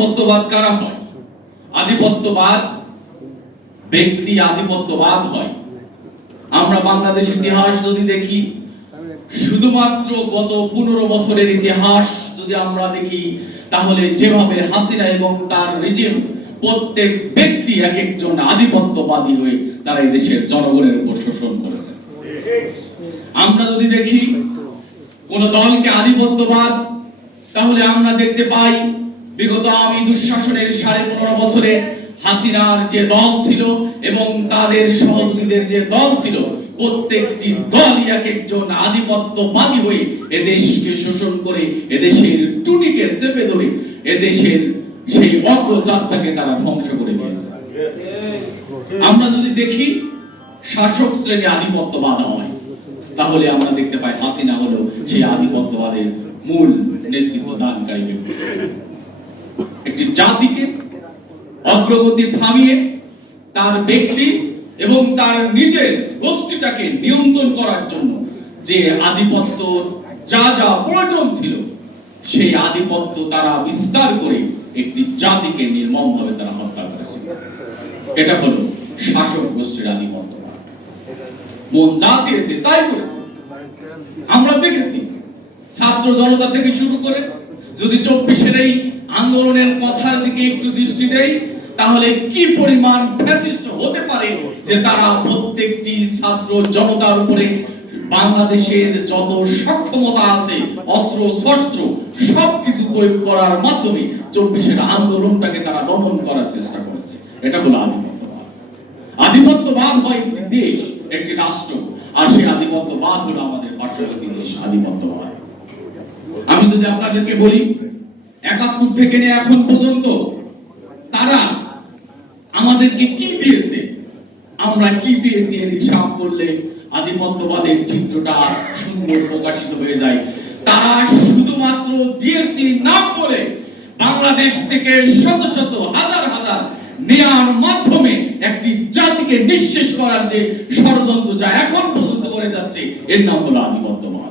আধিপত্যবাদ কারা হয়? আধিপত্যবাদ ব্যক্তি আধিপত্যবাদ হয়। আমরা বাংলাদেশের ইতিহাস যদি দেখি, শুধুমাত্র গত 15 বছরের ইতিহাস যদি আমরা দেখি, তাহলে যেভাবে হাসিনা এবং তার রিজিম প্রত্যেক ব্যক্তি এক একজন আধিপত্যবাদী হয়ে তারা এই দেশের জনগণের উপর শোষণ করেছে। আমরা যদি দেখি কোন দলকে আধিপত্যবাদ, তাহলে আমরা দেখতে পাই বিগত আওয়ামী দুঃশাসনের 15.5 বছরে হাসিনার যে দল ছিল এবং তাদের সহযোগীদের যে দল ছিল, প্রত্যেকটি দলই এক একজন আধিপত্যবাদী হয়ে এদেশকে শোষণ করে, এদেশের টুটিকে চেপে ধরে এদেশের সেই অগ্রযাত্রাকে তারা ধ্বংস করে দিয়েছে। আমরা যদি দেখি শাসক শ্রেণী আধিপত্যবাদ হয়, তাহলে আমরা দেখতে পাই হাসিনা হলো সেই আধিপত্যবাদের মূল নেতৃত্ব দানকারী ব্যক্তি। একটি জাতিকে অগ্রগতি থামিয়ে তার ব্যক্তি এবং তার নিজের গোষ্ঠীটাকে নিয়ন্ত্রণ করার জন্য যে আধিপত্য যা যা প্রয়োজন ছিল, সেই আধিপত্য তারা বিস্তার করে একটি জাতিকে নির্মমভাবে তারা হত্যা করেছিল। এটা হলো শাসক গোষ্ঠীর আধিপত্য। মন যা চেয়েছে তাই করেছে। আমরা দেখেছি ছাত্র জনতা থেকে শুরু করে, যদি 24-এর এই আন্দোলনের কথার দিকে একটু দৃষ্টি দেই, তাহলে কি পরিমাণ ফ্যাসিস্ট হতে পারে যে তারা প্রত্যেকটি ছাত্র জনতার উপরে বাংলাদেশের যত সক্ষমতা আছে, অস্ত্র শস্ত্র সবকিছু প্রয়োগ করার মাধ্যমে 24-এর আন্দোলনটাকে তারা দমন করার চেষ্টা করেছে। এটা হলো আধিপত্যবাদ। আধিপত্যবাদ হয় একটি দেশ, একটি রাষ্ট্র, আর সেই আধিপত্যবাদ হলো আমাদের পার্শ্ববর্তী দেশ আধিপত্যবাদ। আমি যদি আপনাদেরকে বলি 71 থেকে নিয়ে এখন পর্যন্ত তারা আমাদেরকে কি দিয়েছে, আমরা কি পেয়েছি, এর হিসাব করলে আধিপত্যবাদের চিত্রটা সুন্দর প্রকাশিত হয়ে যায়। তারা শুধুমাত্র দিয়েছি নাম বলে বাংলাদেশ থেকে শত শত হাজার হাজার নেয়ার মাধ্যমে একটি জাতিকে নিঃশেষ করার যে ষড়যন্ত্র যা এখন পর্যন্ত করে যাচ্ছে, এর নাম হলো আধিপত্যবাদ।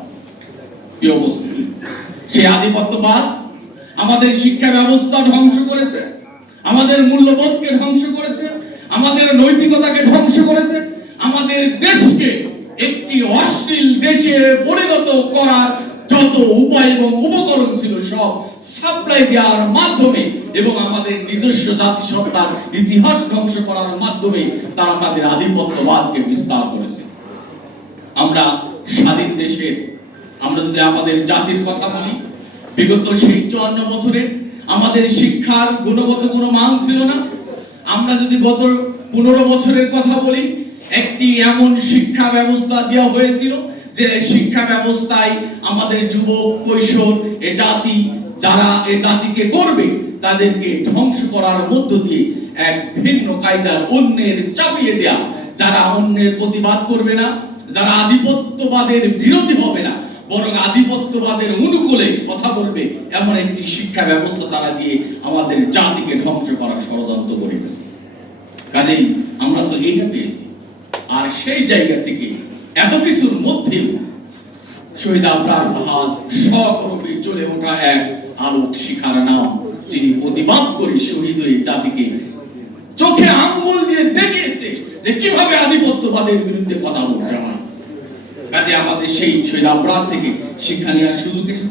প্রিয় উপস্থিতি, সেই আধিপত্যবাদ আমাদের শিক্ষা ব্যবস্থা ধ্বংস করেছে, আমাদের মূল্যবোধকে ধ্বংস করেছে, আমাদের নৈতিকতাকে ধ্বংস করেছে, আমাদের দেশকে একটি অশ্লীল দেশে পরিণত করার যত উপায় এবং উপকরণ ছিল সব সাপ্লাই দেওয়ার মাধ্যমে এবং আমাদের নিজস্ব জাতিসত্তার ইতিহাস ধ্বংস করার মাধ্যমে তারা তাদের আধিপত্যবাদকে বিস্তার করেছে। আমরা স্বাধীন দেশের, আমরা যদি আমাদের জাতির কথা বলি, বিগত সেই 54 বছরে আমাদের শিক্ষার গুণগত কোনো মান ছিল না। আমরা যদি গত 15 বছরের কথা বলি, একটি এমন শিক্ষা ব্যবস্থা দেওয়া হয়েছিল যে শিক্ষা ব্যবস্থায় আমাদের যুবক কৈশোর এ জাতি যারা এ জাতিকে করবে, তাদেরকে ধ্বংস করার মধ্য দিয়ে এক ভিন্ন কায়দার অন্যের চাপিয়ে দেয়া, যারা অন্যের প্রতিবাদ করবে না, যারা আধিপত্যবাদের বিরোধী হবে না, বরং আধিপত্যবাদের অনুকূলে কথা বলবে, এমন একটি শিক্ষা ব্যবস্থা তারা দিয়ে আমাদের জাতিকে ধ্বংস করার ষড়যন্ত্র করে গেছে। কাজেই আমরা তো এইটা পেয়েছি। আর সেই জায়গা থেকে এত কিছুর মধ্যেও শহীদ আবরার ফাহাদ সকরূপে জ্বলে ওঠা এক আলোক শিখার নাম, যিনি প্রতিবাদ করে শহীদ হয়ে জাতিকে চোখে আঙ্গুল দিয়ে দেখিয়েছে যে কিভাবে আধিপত্যবাদের বিরুদ্ধে কথা বলতে হয়। কাজে আমাদের সেই শহীদ আবরার থেকে শিক্ষা নেওয়ার সুযোগ এসেছে।